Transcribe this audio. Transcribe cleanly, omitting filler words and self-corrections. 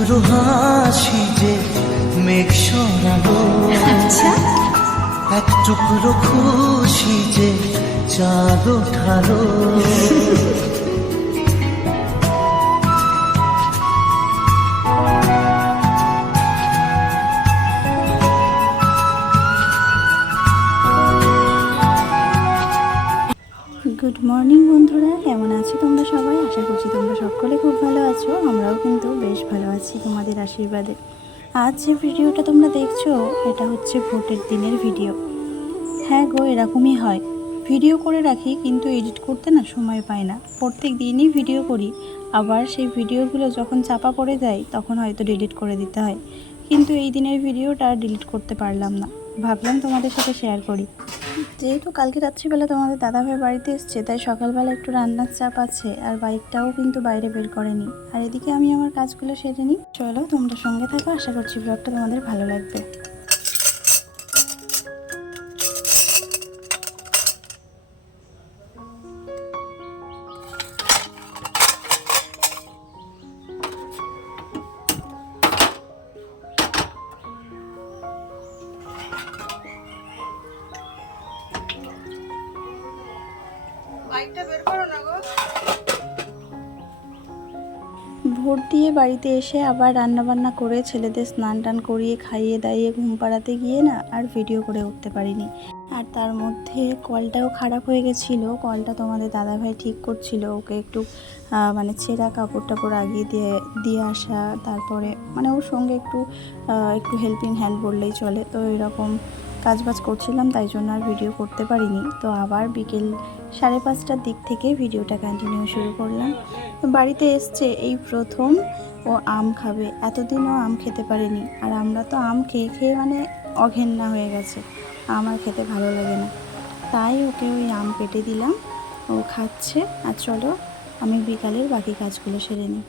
টুকরো হাসি যে মেঘ সরালো, আচ্ছা এক টুকরো খুশি যে চাঁদ ওঠালো। গুড মর্নিং বন্ধুরা, কেমন আছো তোমরা সবাই? আশা করছি তোমরা সকলে খুব ভালো আছো। আমরাও কিন্তু বেশ ভালো আছি তোমাদের আশীর্বাদে। আজ যে ভিডিওটা তোমরা দেখছো এটা হচ্ছে ভোটের দিনের ভিডিও। হ্যাঁ গো, এরকমই হয়, ভিডিও করে রাখি কিন্তু এডিট করতে না সময় পাই না। প্রত্যেক দিনই ভিডিও করি, আবার সেই ভিডিওগুলো যখন চাপা পড়ে যায় তখন হয়তো ডিলিট করে দিতে হয়। কিন্তু এই দিনের ভিডিওটা ডিলিট করতে পারলাম না, ভাবলাম তোমাদের সাথে শেয়ার করি। যেহেতু কালকে রাত্রিবেলা তোমাদের দাদাভাই বাড়িতে এসছে, তাই সকালবেলা একটু রান্নার চাপ আছে, আর বাইকটাও কিন্তু বাইরে বের করেনি। আর এদিকে আমি আমার কাজগুলো সেরে নিই। চলো তোমরা সঙ্গে থাকো, আশা করছি ব্লগটা তোমাদের ভালো লাগবে। বাইকটা বের করো না গো। ভোর দিয়ে বাড়িতে এসে আবার রান্নাবান্না করে ছেলেদের স্নান টান করিয়ে খাইয়ে দাইয়ে ঘুম পাড়াতে গিয়ে না আর ভিডিও করে উঠতে পারিনি। আর তার মধ্যে কলটাও খারাপ হয়ে গেছিলো। কলটা তোমাদের দাদাভাই ঠিক করছিল, ওকে একটু মানে ছেঁড়া কাপড় টাপড় আগিয়ে দিয়ে আসা, তারপরে মানে ওর সঙ্গে একটু হেল্পিং হ্যান্ড বললেই চলে। তো এরকম কাজবাজ করছিলাম, তাই জন্য আর ভিডিও করতে পারিনি। তো আবার বিকেল 5:30টার দিক থেকে ভিডিওটা কন্টিনিউ শুরু করলাম। বাড়িতে এসছে এই প্রথম ও আম খাবে, এতদিনও আম খেতে পারেনি। আর আমরা তো আম খেয়ে খেয়ে মানে অঘেন্না হয়ে গেছে, আমার খেতে ভালো লাগে না। তাই ওকে ওই আম কেটে দিলাম, ও খাচ্ছে। আর চলো আমি বিকালের বাকি কাজগুলো সেরে নিই।